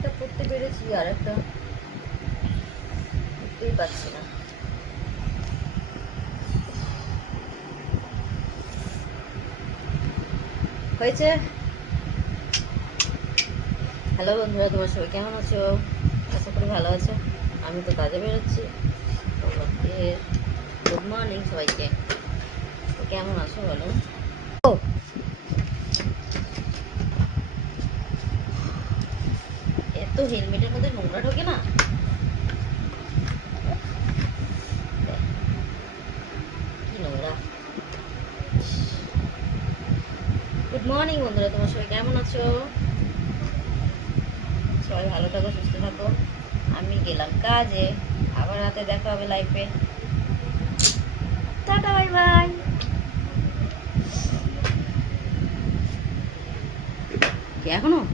একটা পড়তে পেরেছি, আর একটা পড়তেই পারছি না। হয়েছে। হ্যালো বন্ধুরা, তোমার সবাই কেমন আছো? আশা করি ভালো আছো। আমি তো কাজে বেরোচ্ছি। তোমাকে গুড মর্নিং সবাইকে। তো কেমন আছো বলো? ও এত হেলমেটের মধ্যে নোংরা ঢোকে না। কি নোংরা। গুড মর্নিং বন্ধুরা, তোমার সবাই কেমন আছো? সবাই ভালো থাকো, সুস্থ থাকো। আমি গেলাম কাজে, আবার রাতে দেখা হবে লাইফে। Tata, bye bye. এখনো